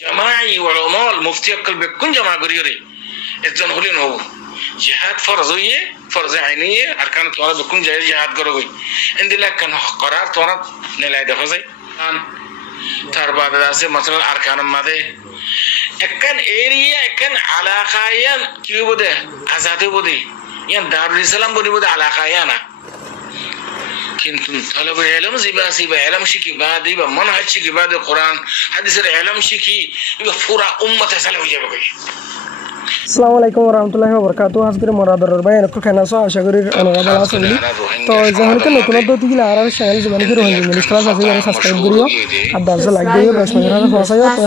জামাই ওলামাল মুফতি অকল বেকুন জামা করিয়রে একজন হলেন হবু জিহাদ ফরজ হইয়ে ফরজে আইনিয়ে আর কারণ তোরা বেকুন যাই জিহাদ করো গই এন্দিলা কান করার তোরা নেলাই দেখা যায় তার বাদে আছে মাসালান আরকানের মাঝে একখান এরিয়া একখান আলাকায়ান কি বোধে আজাদে বোধে ইয়ান দারুল ইসলাম বলি বোধে আলাকায়ানা কিন্তু তলবে ইলম জিবা ইলম শিখি বাদে বা মানহাজ শিখি বাদে কোরআন হাদিসের ইলম শিখি ইবা পুরা উম্মত সালে হয়ে যাবে। আসসালামু আলাইকুম ওয়া রাহমাতুল্লাহি ওয়া বারাকাতুহু। আজকের মরাদর ভাই এনকো খানাসো আশা করি অনেক ভালো আছেন। তো যখন নতুন দিলে আর চ্যানেল জীবন কি রোহিঙ্গা ইংলিশ ক্লাস আছে যারা সাবস্ক্রাইব করিও আর দার্সে লাইক দিও বেশ মজার ফসাইও তো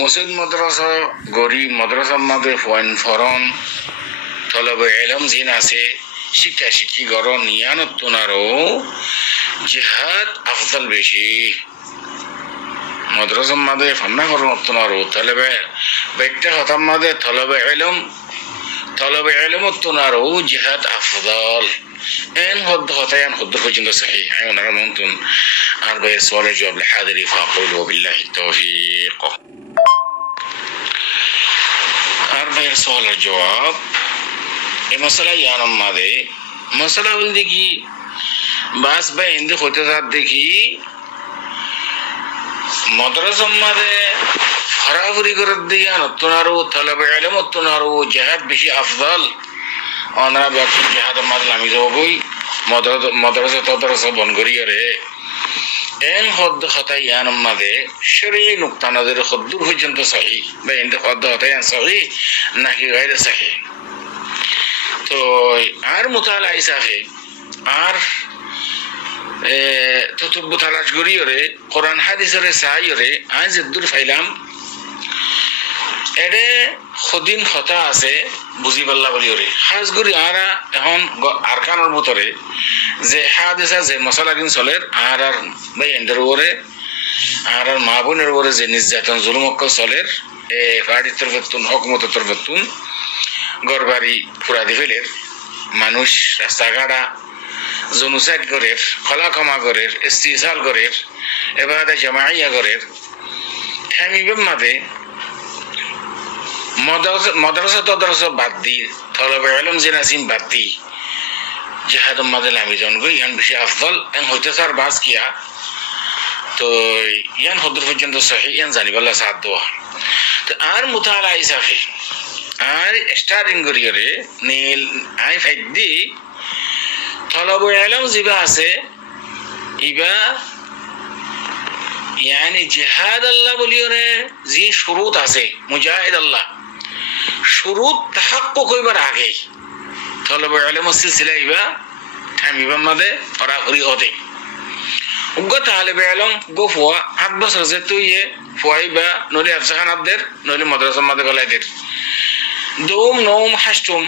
মসজিদ মাদ্রাসা গরিব মাদ্রাসার মধ্যে ফয়েন ফরন তলবে ইলম জিন আছে শিক্ষা শিক্ষি গর নিয়ানত তোনারও জিহাদ আফদল বেশি মাদ্রাসার মধ্যে ফান্না করন তোনারও তলবে ব্যক্তি হতাম মধ্যে তলবে ইলম তোনারও জিহাদ আফদল ان هد هتيان هد فجند صحيح ايوه انا ممكن اربع سؤال جواب الحاضر فاقول وبالله التوفيق اربع سؤال الجواب المسألة يانم ماده مسألة ولدي کی باس با اندی خوتے ذات দেখি মাদ্রাসা মধ্যে ফরাফরি করে দিয়া নতুনারো তলবে ইলম নতুনারো জিহাদ বেশি আফদল অনরা ব্যক্তি জিহাদ মধ্যে নামি যাবই মাদ্রাসা বন করিয়ারে এন হদ হতাই ইয়ানম মাঝে শরীয়ী নুকতা নজরে হদ্দুর পর্যন্ত সহি বা এন্ড হদ হতাই সহি নাকি গায়রে সহি তো আর মুতালা ইসাহে আর ততব্য তালাশ করিয়ারে কোরআন হাদিসের সাহায্যে আজ দূর ফাইলাম এডে খদিন হতা আছে বুঝি পাল্লা বলি ওরে হাজ করি আরা এখন আরকানের ভিতরে যে হাদিসা যে মশালাগিন চলের আর ভাই এন্ডের ওরে আর মা বোনের ওরে যে নির্যাতন জুলুম অক্কল চলের এ গাড়ির তরফেতুন হকুমতের তরফেতুন গড়বাড়ি ফুরা দি ফেলের মানুষ রাস্তাঘাটা জনুসাইড করের খলা ক্ষমা করের ইস্তিসাল করের এবার জামাইয়া করের হ্যামিবের মাঝে মাদ্রাসা বাদ দি তলবে ইলম জিনাসিম বাদ দি জিহাদ মাঝে নামি জন গই ইয়ান বেশি আফদল এন হইতে স্যার বাস কিয়া তো ইয়ান হদুর পর্যন্ত সহি ইয়ান জানিবাল্লা সাথ দেওয়া তো আর মুতালা হিসাবে আর স্টারিং করিয়রে নীল আই ফাইদি তলবে ইলম জিবা আছে ইবা يعني جهاد الله বলিওরে জি শুরুত আছে মুজাহিদ আল্লাহ শুরুত তাহাক্কুক হইবার আগে তলবে ইলম সিলসিলা ইবা থামিবার মাঝে ফরাফরি হতে উগ্র তালেবে ইলম গোফুয়া 8 বছর যে তুই ফুয়াইবা নলি আফসাখানাদের নলি মাদ্রাসার মাঝে গলাইদের দোম নোম হাসতুম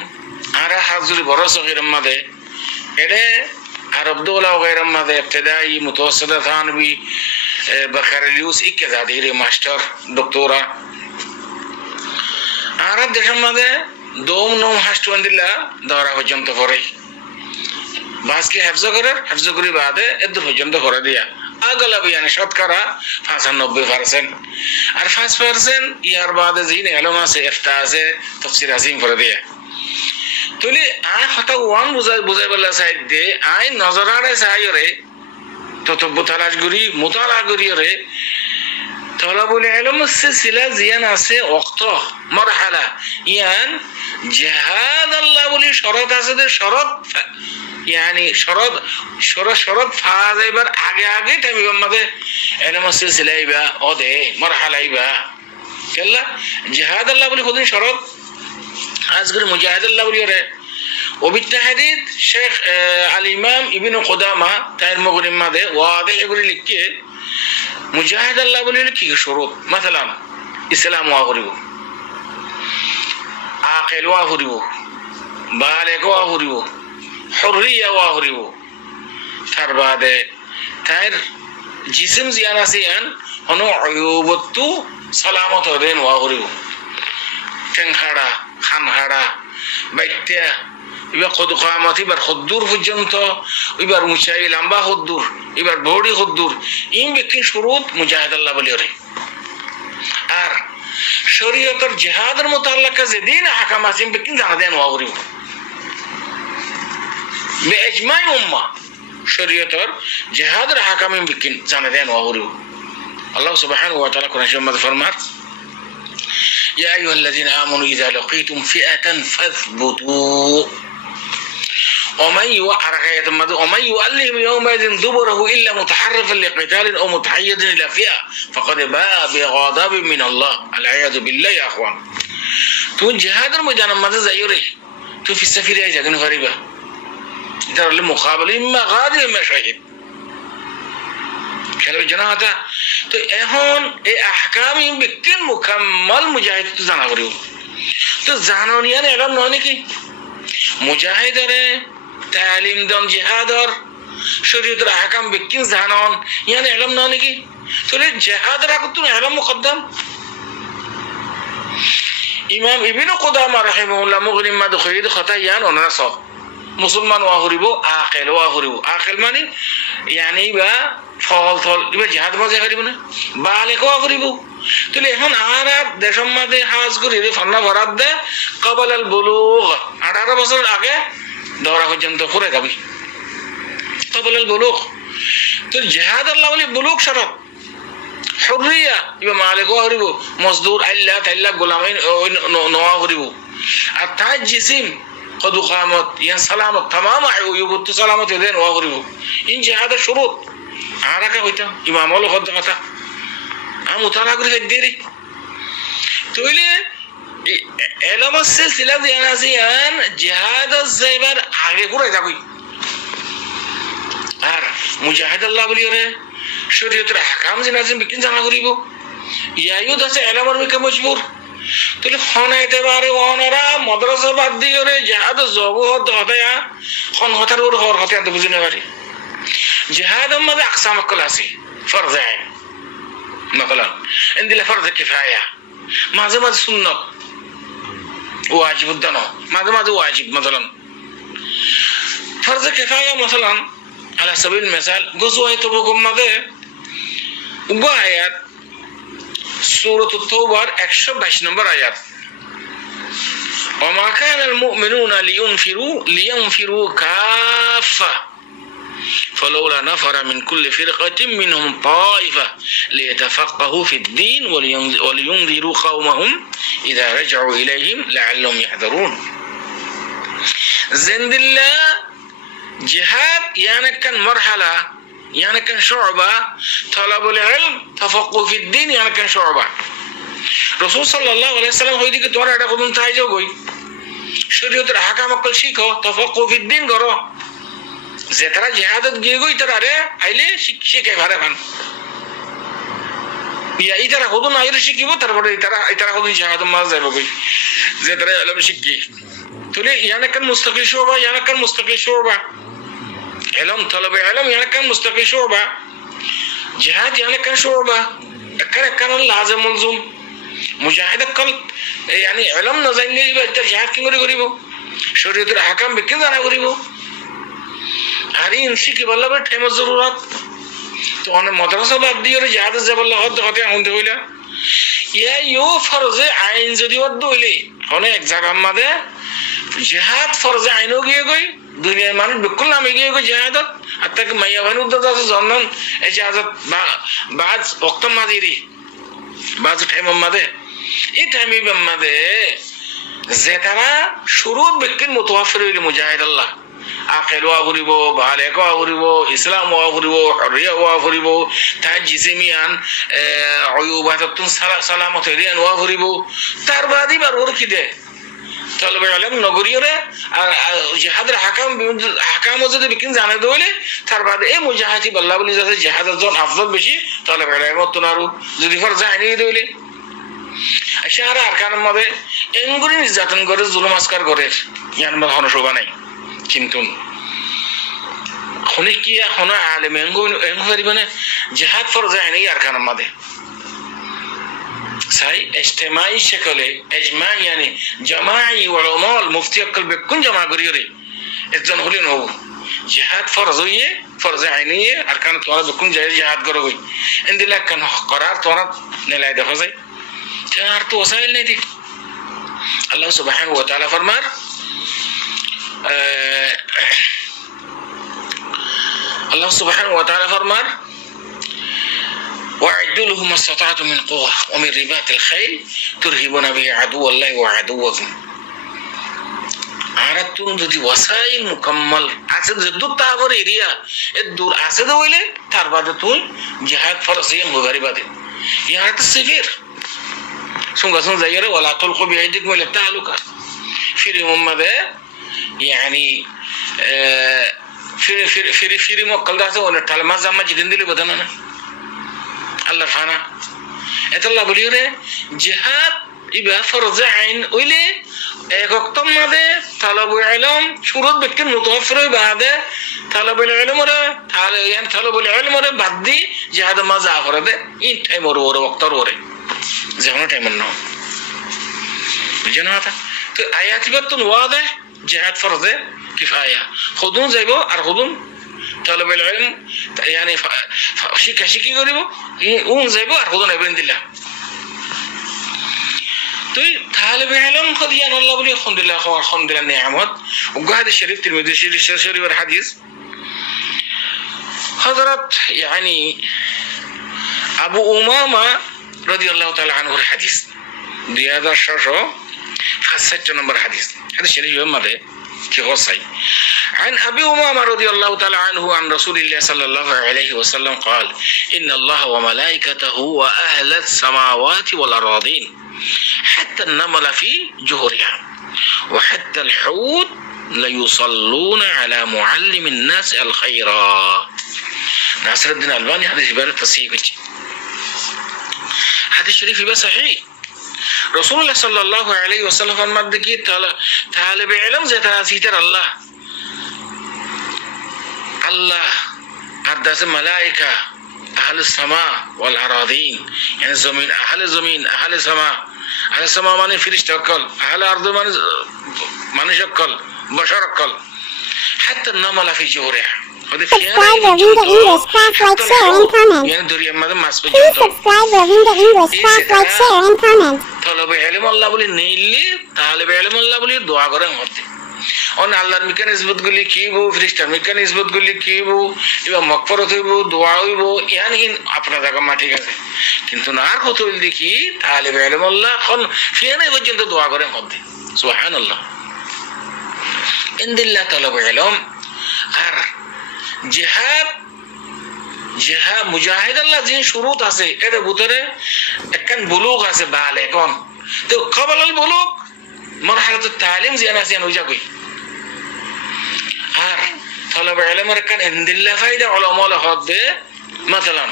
আর হাজুরি বড় সগীর মাঝে এডে আরব দৌলা وغيرهم মাঝে ইবতিদাই মুতাওয়াসসিতা থানবি বাকারিউস ইকজাদিরে মাস্টার ডক্টরা আর দেশের মধ্যে দোম নোম হাসতুন্দিল্লা দরা পর্যন্ত পড়ে বাসকে হেফজ করি বাদে এদুর পর্যন্ত পড়ে দিয়া আগলা বিয়ানে শতকরা 95% আর 5% ইয়ার বাদে জিন ইলম আছে ইফতা আছে তাফসীর আজিম পড়ে দিয়া তুলি আই হতা ওয়ান বুঝাই বলা সাইড দে আই নজরারে সাইরে ততব্য তালাশ করি মুতালা করিয়রে তলাবুল ইলম সিলসিলা জিয়ান আছে ওয়াক্ত মারহালা ইয়ান জিহাদ আল্লাহ বলি শরত আছে যে শরত يعني শরত ফাজ এবার আগে টাইমের মধ্যে ইলম সিলসিলা ইবা ওদে মারহালা ইবা কেলা জিহাদ আল্লাহ বলি কোন শরত আজকের মুজাহিদ আল্লাহ বলিরে وبالتحديد شيخ الإمام ابن قدامة تاير مغرب ماده واضح يقول لك مجاهد الله بولي لك شروط مثلا إسلام واغربو عاقل واغربو بالغ واغربو حرية واغربو تر بعد تاير جسم زيانا سيان هنو عيوبتو سلامة دين واغربو تنخڑا خانخڑا بيتيا এবার কত কামাত এবার হদ্দুর পর্যন্ত এবার মুচাই লম্বা হদ্দুর এবার বড়ি হদ্দুর ইন ব্যক্তি শুরুত মুজাহিদ আল্লাহ বলি রে শরীয়তের জিহাদের মুতাল্লাকা যেদিন আহকাম আছে বিকিন জানা দেন ওয়া করিব বিইজমাই উম্মাহ শরীয়তের জিহাদের আহকাম বিকিন জানা দেন ওয়া করিব আল্লাহ সুবহানাহু ওয়া তাআলা কোরআনের মধ্যে ফরমান يا أيها الذين آمنوا إذا لقيتم فئة فاثبتوا ومن يؤلهم يومئذ دبره إلا متحرفا لقتال أو متحيز إلى فئة فقد باء بغضب من الله العياذ بالله يا أخوان تو جهاد المجانا ماذا زيوري تو في السفير يا جاكن غريبة ترى المقابل إما غادر إما شهيد খেলো জানাতা তো এখন এই আহকাম ব্যক্তির মুকাম্মাল মুজাহিদ তো জানা করিও তো জাননিয়ান এরকম নয় নাকি মুজাহিদরে তালিম দন জিহাদর শরীয়তের আহকাম ব্যক্তি জানন ইয়ান এরকম নয় নাকি তাহলে জিহাদের আগে তো এরকম মুকদ্দম ইমাম ইবনে কুদামা রাহিমাহুল্লাহ মুগনি মা দুখরিদ খতা ইয়ান অনাস মুসলমান ওয়া হরিবো আকিল মানে ইয়ানি বা ফল থল ইবা জিহাদ মজা করিব না বালেক ওয়া করিব তাহলে এখন আর দেশের মধ্যে হাজ করি ফান্না ভরাত দে কবল আল বুলুগ 18 বছর আগে দৌড়া পর্যন্ত করে যাবি কবল আল বুলুগ তো জিহাদ আল্লাহ বলি বুলুগ শরত হুরিয়া ইবা মালিক ওয়া করিব মজদুর আল্লাহ তাআলা গোলামি নোয়া করিব আর তাজ জিসিম قد قامت يعني سلامت تمام عيوب سلامت يدين واغربوا ان جهاد الشروط عاركه هيتا امام الله قد قطع ام متلاقر الديري تقولي علم السلسله دي ناسيان جهاد الزيبر আগে করে যাবি আর মুজাহিদ আল্লাহ বলিরে শরীয়তের আহকাম জিনাজিম বিকিন জানা করিব ইয়ায়ুদ আছে এলামর মিকে মজবুর তাহলে হনাইতে পারে ওনারা মাদ্রাসা বাদ দিয়ে রে জিহাদ জবত হতায়া খন হতার ওর হর হতে আনতে বুঝিনা পারি জিহাদ মধ্যে আকসাম কল আছে ফরজ আইন مثلا عندنا فرض كفايه মাঝে মাঝে সুন্নাত ওয়াজিব দানো মাঝে মাঝে ওয়াজিব مثلا فرض كفايه مثلا على سبيل المثال غزوه تبوك মধ্যে আয়াত سورة التوبة 122 نمبر آيات وما كان المؤمنون لينفروا كافة فلولا نفر من كل فرقة منهم طائفة ليتفقهوا في الدين ولينذروا قومهم إذا رجعوا إليهم لعلهم يحذرون زند الله جهاد يعني كان مرحلة يعني كان شعبة طلب العلم تفقه في الدين يعني كان شعبة رسول صلى الله عليه وسلم هو يديك تورا এটা কোন তাই যাও গই শরীয়তের আহকাম আকল শিখো তফাক্কু ফি দ্বীন করো যে তারা জিহাদত গিয়ে গই তারা রে আইলে শিখে ঘরে ভান ইয়া ইতারা হদু না আইরে শিখিবো তারপরে ইতারা হদু জিহাদ মাঝ যাবে গই যে তারা ইলম শিখি তুলে يعني كان مستقل شعبة يعني كان مستقل شعبة علم طلب علم يعني كان مستقل شعبة جهاد يعني كان شعبة كان لازم ملزوم مجاهد قلب يعني علم نزل لي بده جهاد كي غريبو شريعه الاحكام بكذا انا غريبو هاري انسي كي والله بتايم ضرورت تو انا مدرسه بعد دي جهاد جبل الله قد قطع عند ولا يا يو فرض عين যদি ওদ হইলে অনেক জায়গা মধ্যে জিহাদ ফরজ আইনও গিয়ে গই দুনিয়ার মানুষ বিকুল নামে গিয়ে গো জিহাদত আর তাকে মাইয়া ভাই উদ্দত আছে জন্নন ইজাজত বাজ ওয়াক্ত মাদিরি বাজ টাইম মাদে এই টাইমে মাদে যে তারা শুরুত ব্যক্তির মুতাওয়াফির হইলে মুজাহিদ আল্লাহ আকিল ওয়া গরিব বালেক ওয়া গরিব ইসলাম ওয়া গরিব হরিয়া ওয়া গরিব তাই জিসমিয়ান আয়ুবাতুন সালামত রিয়ান ওয়া গরিব তার বাদি বার ওর কি দে طلب علم নগরীরে জিহাদের হাকাম যদি বিকিন জানে দইলে তার বাদে এই মুজাহিদি আল্লাহ বলি যাতে জিহাদের জন আফদল বেশি طلب علم তনারু যদি ফরজ আইনি দইলে আশারা আরকানের মধ্যে এনগুরি নির্যাতন করে জুলুম আসকার করে ইয়ান মত হন শোভা নাই কিন্তু খনি কি হন আলেম এনগুরি মানে জিহাদ ফরজ আইনি আরকানের মধ্যে সাই اجتماعي شکله اجماع یعنی جماعی علماء المفتی اکل بکن جمع گریری ازن هلین هو جهاد فرضیه فرض عینیه ارکان توانت بکن جای جهاد کرو گوی اندی لکن قرار توانت نلای دفع زی यार तो वसाइल नहीं थी। अल्लाह सुब्हानहू व तआला फरमार अल्लाह सुब्हानहू व तआला फरमार वअद्दु लहुम मस्तताअतुम मिन कुव्वा व मिन रिबातिल खैल तुरहिबुना बिहि अदुव्वल्लाहि व अदुव्वकुम। আর তুই যদি ওয়াসাইল মুকাম্মাল আছে যদ্দু তাবর এরিয়া এ দূর আছে তো হইলে তার বাদে তুই জিহাদ ফরজ ইয়ান বুগারি বাদে ইয়ার তো সিফির সঙ্গে সঙ্গে যাইরে ওয়ালা তুলকু বিআইদিকুম ইলা তাহলুকা ফিরি মুহাম্মদে يعني ফিরি মক্কাল দাসে ওনে তালমা জামা জিদিন দিলে বদনা না আল্লাহর ফানা এতলা বলিও রে জিহাদ ইবা ফরজ আইন হইলে এক ওয়াক্তম মাদে তালাবুল ইলম শুরুত ব্যক্তি মুতাওয়াফির বাদে তালাবুল ইলম রে তাহলে ইয়ান তালাবুল ইলম রে বাদ দি জিহাদ মাজা করে দে ইন টাইম ওর ওয়াক্তর ওরে যেমন টাইম না বুঝনা কথা তো আয়াত বাতুন ওয়াদে জিহাদ ফরজে কিফায়া খুদুন যাইবো আর খুদুন তালাবুল ইলম يعني শিক্ষা করিব উন যাইবো আর খুদুন ইবন দিল্লাহ তুই তালেব ইলম খদিয়ান আল্লাহ বলি আলহামদুলিল্লাহ নিয়ামত وقاعد الشريف ترمذي الشريف الحديث حضرت يعني ابو امامه رضي الله تعالى عنه الحديث هذا الشاشة فسجل نمبر حديث هذا الشريف ماذا في غصي عن ابي امامه رضي الله تعالى عنه عن رسول الله صلى الله عليه وسلم قال ان الله وملائكته واهل السماوات والارضين حتى النمل في جهرها وحتى الحوت ليصلون على معلم الناس الخير. ناصر الدين الألباني هذا جبال تصحيح هذا الشريف يبقى صحيح. رسول الله صلى الله عليه وسلم فرماد کی طالب علم زي تراسيتر الله أرداس ملائكة أهل السماء والأراضين يعني زمين أهل زمين أهل السماء أهل السماء معنی فرشته أكل أهل الأرض معنی شكل بشر أكل حتى النمل في جورها Subscribe or read the English class like, share, and comment. Please subscribe or read the English class like, share, and comment. طالب علم الله বলি নেইলে طالب علم الله বলি দোয়া করেন হতে অন আল্লাহর মেকানিজমত গুলি কিবো ফেরেশতার মেকানিজমত গুলি কিবো এবং মাগফিরাত হইবো দোয়া হইবো ইয়ানি আপনার জায়গা মা ঠিক আছে কিন্তু না আর কত হইল দেখি তালেব ইলম আল্লাহ কোন ফিয়ানে পর্যন্ত দোয়া করেন হতে সুবহানাল্লাহ ইনদিল্লাহ তালেব ইলম আর জিহাদ মুজাহিদ আল্লাহ যে শুরুত আছে এর ভিতরে একখান বুলুগ আছে বালে কোন তো কবল আল বুলুগ مرحله التعليم زي انا زين وجاكوي আর طلب علم كان عند الله فائده علماء لحد مثلا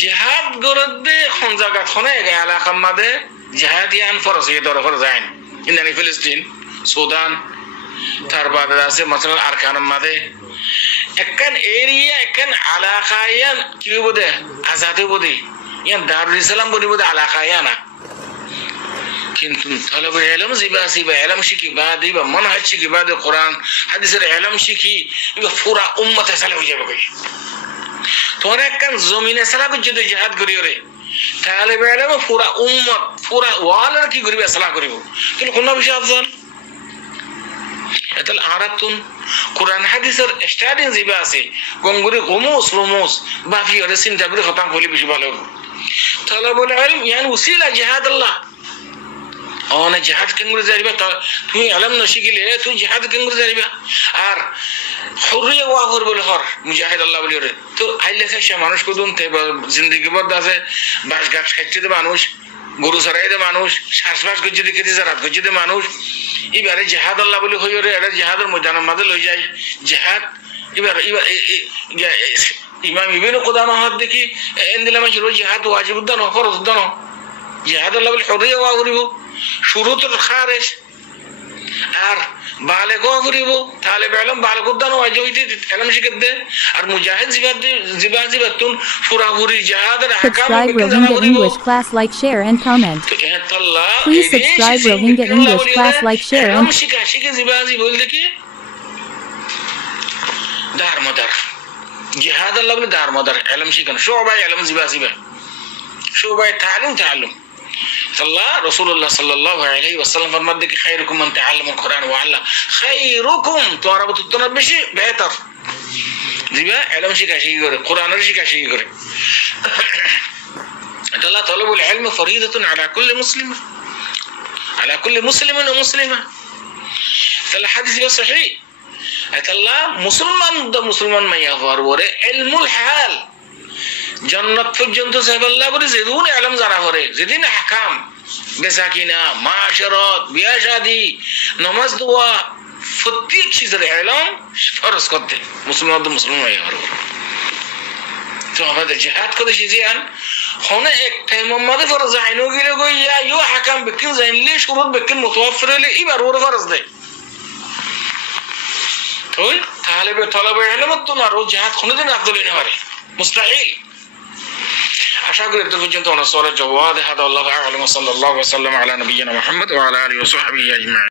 جهاد گرد خون জায়গা খনে এলাকা মধ্যে জিহাদ ইয়ান ফরজ দর ফরজ আইন ইন্দানি ফিলিস্তিন সুদান তার বাদে আছে مثلا আরকান মধ্যে একখান এরিয়া একখান এলাকা ইয়ান কি বলে আজাদে বলি ইয়ান দারুল ইসলাম বলি বলে এলাকা ইয়ানা কিন্তু طلب العلم জিবা علم শিখি বাদে বা মানহাজ শিখি বাদে কোরআন হাদিসের علم শিখি এটা পুরো উম্মতে সালাহ হয়ে যাবে কই তোর একখান জমিনে সালাহ যদি জিহাদ করিও রে طالب علم পুরো উম্মত পুরো ওয়ালার কি করিবে সালাহ করিব কিন্তু কোন বিষয় আফজাল এতল আরাতুন কোরআন হাদিসের স্টাডিং জিবা আছে গঙ্গুরি রুমুস বাফি ওরে চিন্তা করে খতাম কইলে বেশি ভালো طلب العلم يعني وسيله جهاد الله أنا جهاد كنقول زاريبا توي علم نشيكلي توي جهاد كنقول زاريبا আর حريه ওয়াগর বলে হর মুজাহিদ আল্লাহ বলি রে তো আইলে সে মানুষ কোদুন তে জিন্দেগি বদ আছে বাসঘাট খাইতে মানুষ গরু চরাইতে মানুষ শ্বাসবাস গজি দিকে জারাত গজি দে মানুষ এবারে জিহাদ আল্লাহ বলি হই রে এটা জিহাদের ময়দানের মাঝে লই যায় জিহাদ এবারে ইমাম ইবনে কুদামা হাত দেখি এন্দিলা মাঝে জিহাদ ওয়াজিব দান ফরজ দান জিহাদ আল্লাহ বলি حريه ওয়াগরিব শুরুতের খারেজ আর বালেগ করিব তালেব ইলম বালেগ দান ওয়াজিব ইলম শিখতে আর মুজাহিদ জিবাতুন পুরাপুরি জিহাদের আহকাম English class like share and comment. Please subscribe Rohingya English class like share and শিখে জিবাজি বলতে কি দারমদার জিহাদ আল্লাহ বলে দারমদার ইলম শিখানো সবাই ইলম জিবা শোবাই তালিম আল্লাহ রাসূলুল্লাহ সাল্লাল্লাহু আলাইহি ওয়াসাল্লাম ফরমান দেখি খায়রুকুম মান তাআল্লামাল কোরআন ওয়া আল্লাহ খায়রুকুম তোমরা তো বেশি বেহতর দিবা ইলম শিখা শিখি করে কোরআনের শিখা শিখি করে আল্লাহ তালাবুল ইলম ফরিদাতুন আলা কুল্লি মুসলিম আলা কুল্লি মুসলিমিন ওয়া মুসলিমা তাহলে হাদিস সহিহ আল্লাহ মুসলমান মাইয়া হওয়ার পরে ইলমুল হাল জান্নাত পর্যন্ত সাহেবাল্লাহ বলে যেদিন ইলম জানা করে যেদিন আহকাম বেচা কিনা মাশারাত বিয়া শাদী নামাজ দোয়া প্রত্যেক চিজের ইলম ফরজ করতে মুসলমান মাইয়া হওয়ার তো আমাদের জিহাদ করে শিজিয়ান হনে এক টাইম মধ্যে ফরজ আইনো গিলে গইয়া ইউ হাকাম বিকিন জানলে শুরুত বিকিন মুতাওয়াফির হলে এবার ওর ফরজ দেয় তুই তাহলে তলবে ইলম তো না রোজ জিহাদ কোনদিন আফদল হইতে পারে মুস্তাহিল আশা করি এত পর্যন্ত অনসরের জবাব হাদা আল্লাহু আ'লাম সাল্লাল্লাহু আলাইহি ওয়া সাল্লাম আলা নবিয়িনা মুহাম্মদ ওয়া আলা আলিহি ওয়া সাহবিহি আজমাইন